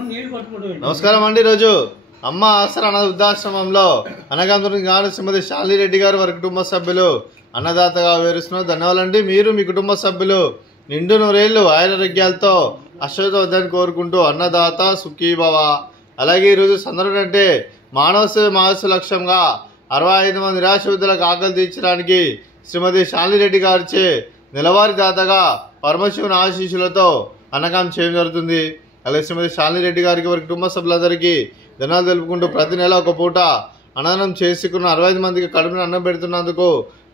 నమస్కారం అండి. రోజు అమ్మ ఆసరా అనాథ వృద్ధాశ్రమంలో అనగాంధ్రుని గారు శ్రీమతి శాలిని రెడ్డి గారు వారి కుటుంబ సభ్యులు అన్నదాతగా వివరిస్తున్నారు. ధన్యవాదాలండి. మీరు మీ కుటుంబ సభ్యులు నిండు నూరేళ్లు ఆయురారోగ్యాలతో అశ్వతవద్దని కోరుకుంటూ అన్నదాత సుఖీభవ. అలాగే ఈరోజు సందర్భం అంటే మానవ సేవ మహస్సు లక్ష్యంగా 65 మంది నిరాశ వృద్ధులకు ఆకలి తీర్చడానికి శ్రీమతి శాలిని రెడ్డి గారిచే నెలవారీ దాతగా పరమశివుని ఆశీస్సులతో అన్నదానం చేయడం జరుగుతుంది. అలాగే శ్రీమతి శాలిని రెడ్డి గారికి వారి కుటుంబ సభ్యులందరికీ ధన్యవాదాలు తెలుపుకుంటూ ప్రతి నెల ఒక పూట అన్నదానం చేసుకున్న 65 మందికి కడుపుని అన్నం పెడుతున్నందుకు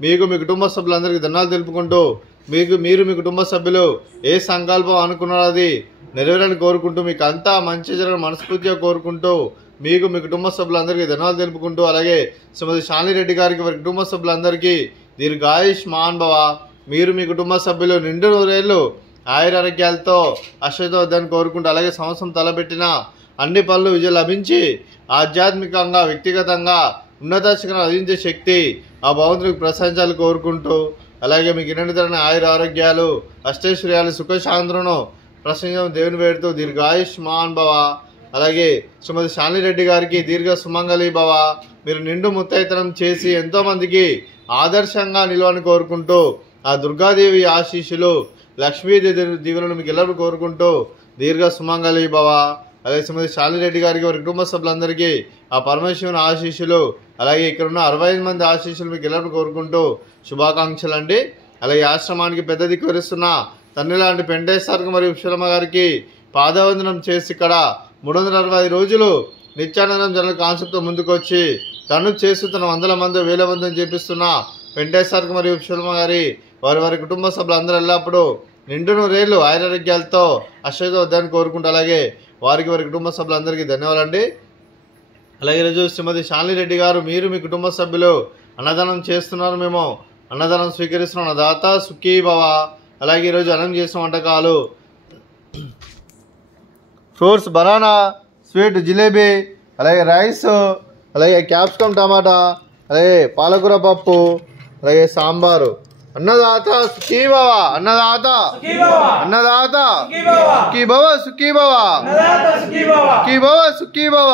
మీకు మీ కుటుంబ సభ్యులందరికీ ధన్యవాదాలు తెలుపుకుంటూ మీరు మీ కుటుంబ సభ్యులు ఏ సంకల్పం అనుకున్నారో అది నెరవేరని కోరుకుంటూ మీకు అంతా మంచి జరగని మనస్ఫూర్తిగా కోరుకుంటూ మీకు మీ కుటుంబ సభ్యులందరికీ ధన్యవాదాలు తెలుపుకుంటూ అలాగే శ్రీమతి శాలిని రెడ్డి గారికి వారి కుటుంబ సభ్యులందరికీ దీర్ఘాయుష్మాన్ భవ. మీరు మీ కుటుంబ సభ్యులు నిండు నూరేళ్లు ఆయురారోగ్యాలతో అశ్వతవద్దని కోరుకుంటూ అలాగే సంవత్సరం తలపెట్టిన అన్ని పనులు విజయం లభించి ఆధ్యాత్మికంగా వ్యక్తిగతంగా ఉన్నత శిఖరం అందించే శక్తి ఆ భగవంతునికి ప్రశంసాలు కోరుకుంటూ అలాగే మీకు నిరంతరమైన ఆయురారోగ్యాలు అష్టైశ్వర్యాలు సుఖశాంతులను ప్రశంస దేవుని వేడుతూ దీర్ఘాయుష్మాన్ భవ. అలాగే శ్రీమతి శాలిని రెడ్డి గారికి దీర్ఘ సుమంగళి భవ. మీరు నిండు ముత్తైతనం చేసి ఎంతోమందికి ఆదర్శంగా నిలవని కోరుకుంటూ ఆ దుర్గాదేవి ఆశీస్సులు లక్ష్మీదేవి దీవులను మీకు ఎల్లరూ కోరుకుంటూ దీర్ఘ సుమంగళి భవ. అలాగే శ్రీమతి శాలిని రెడ్డి గారికి వారి కుటుంబ సభ్యులందరికీ ఆ పరమేశ్వరుని ఆశీస్సులు అలాగే ఇక్కడ ఉన్న 65 మంది ఆశీస్సులు మీకు ఎల్లరూ కోరుకుంటూ శుభాకాంక్షలు అండి. అలాగే ఆశ్రమానికి పెద్ద దిక్కు వరిస్తున్న తండ్రి లాంటి పెంటేశ్వర మరియు విశ్వలమ్మ గారికి పాదవందనం చేసి ఇక్కడ 365 రోజులు నిత్యానందం జరగ కాన్సెప్ట్తో ముందుకొచ్చి తను చేస్తున్న 100 మంది 1000 మందిని చేపిస్తున్న పెంటేశ్వర మరియు విశ్వలమ్మ గారి వారి కుటుంబ సభ్యులందరూ ఎల్లప్పుడూ నిండు నూరేళ్లు ఆయురారోగ్యాలతో అశ్వతవద్దని కోరుకుంటూ అలాగే వారి కుటుంబ సభ్యులందరికీ ధన్యవాదాలండి. అలాగే ఈరోజు శ్రీమతి శాలిని రెడ్డి గారు మీరు మీ కుటుంబ సభ్యులు అన్నదానం చేస్తున్నారు. మేము అన్నదానం స్వీకరిస్తున్నాం. అన్నదాత సుఖీభవ. అలాగే ఈరోజు అన్నం చేసిన వంటకాలు ఫ్రూట్స్ బనానా స్వీట్ జిలేబీ అలాగే రైస్ అలాగే క్యాప్సికమ్ టమాటా అలాగే పాలకూర పప్పు అలాగే సాంబారు. అన్నదాత సుఖీభవ. అన్నదాత అన్నదాత సుఖీభవ సుఖీభవ సుఖీభవ సుఖీభవ.